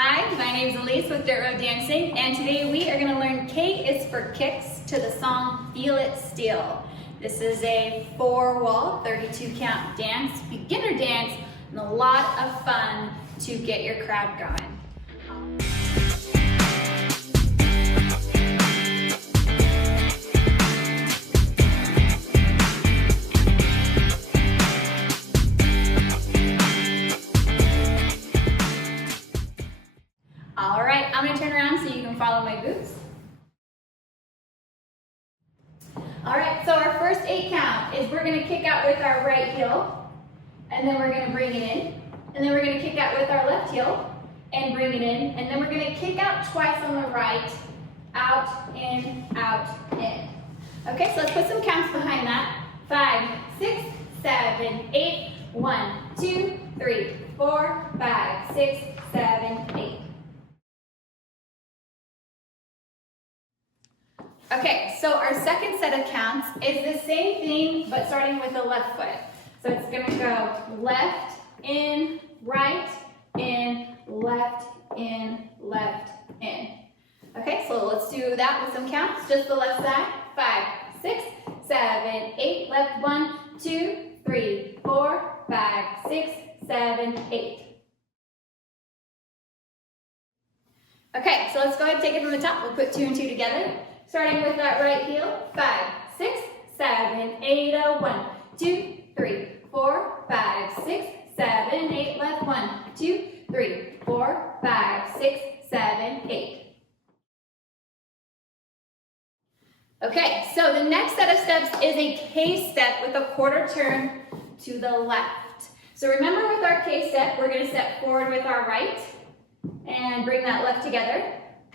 Hi, my name is Elise with Dirt Road Dancing, and today we are going to learn K is for Kicks to the song Feel It Still. This is a 4-wall, 32 count dance, beginner dance, and a lot of fun to get your crowd going. All right, I'm gonna turn around so you can follow my boots. All right, so our first 8 count is we're gonna kick out with our right heel, and then we're gonna bring it in, and then we're gonna kick out with our left heel, and bring it in, and then we're gonna kick out twice on the right, out, in, in. Okay, so let's put some counts behind that. 5, 6, 7, 8, 1, 2, 3, 4, 5, 6, 7, 8. Okay, so our second set of counts is the same thing, but starting with the left foot. So it's gonna go left, in, right, in, left, in, left, in. Okay, so let's do that with some counts, just the left side. 5, 6, 7, 8, left, 1, 2, 3, 4, 5, 6, 7, 8. Okay, so let's go ahead and take it from the top. We'll put 2 and 2 together. Starting with that right heel, 5, 6, 7, 8, 1, 2, 3, 4, 5, 6, 7, 8, left, 1, 2, 3, 4, 5, 6, 7, 8. Okay, so the next set of steps is a K step with a quarter turn to the left. So remember with our K step, we're going to step forward with our right and bring that left together.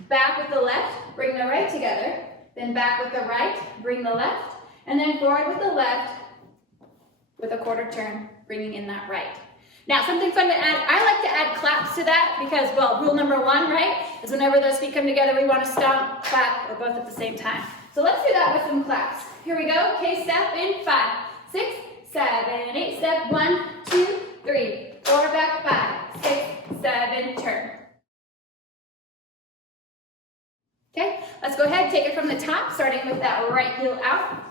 Back with the left, bring the right together, then back with the right, bring the left, and then forward with the left with a quarter turn, bringing in that right. Now, something fun to add, I like to add claps to that because, well, rule number 1, right, is whenever those feet come together, we want to stomp, clap, or both at the same time. So let's do that with some claps. Here we go, K step in 5, 6, 7, 8, step 1, 2, 3, 4, back 5, 6, 7, turn. Okay, let's go ahead and take it from the top, starting with that right heel out.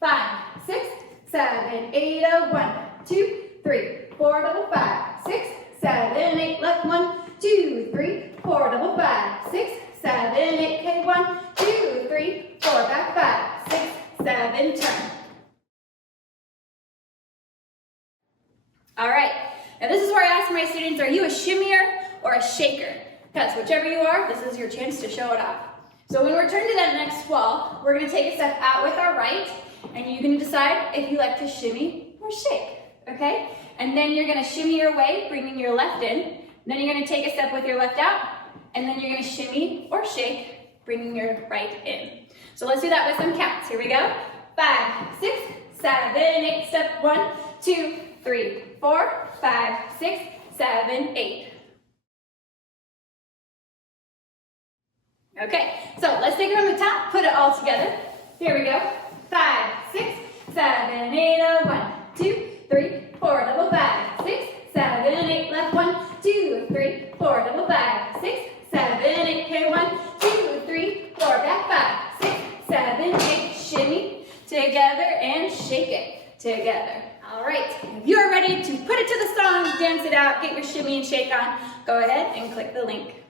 5, 6, 7, 8, 1, 2, 3, 4, double 5, 6, 7, 8, left 1, 2, 3, 4, double 5, 6, 7, 8, K 1, 2, 3, 4, back 5, 6, 7, turn. All right, now this is where I ask my students, are you a shimmier or a shaker? Because whichever you are, this is your chance to show it off. So when we return to that next wall, we're going to take a step out with our right, and you're going to decide if you like to shimmy or shake, okay? And then you're going to shimmy your way, bringing your left in. Then you're going to take a step with your left out, and then you're going to shimmy or shake, bringing your right in. So let's do that with some counts. Here we go. 5, 6, 7, 8, step 1, 2, 3, 4, 5, 6, 7, 8. Okay, so let's take it from the top, put it all together. Here we go. 5, 6, 7, 8, 1, 2, 3, 4, double 5, 6, 7, 8, left 1, 2, 3, 4, double 5, 6, 7, 8, K 1, 2, 3, 4, back 5, 6, 7, 8, shimmy together and shake it together. All right, if you are ready to put it to the song, dance it out, get your shimmy and shake on, go ahead and click the link.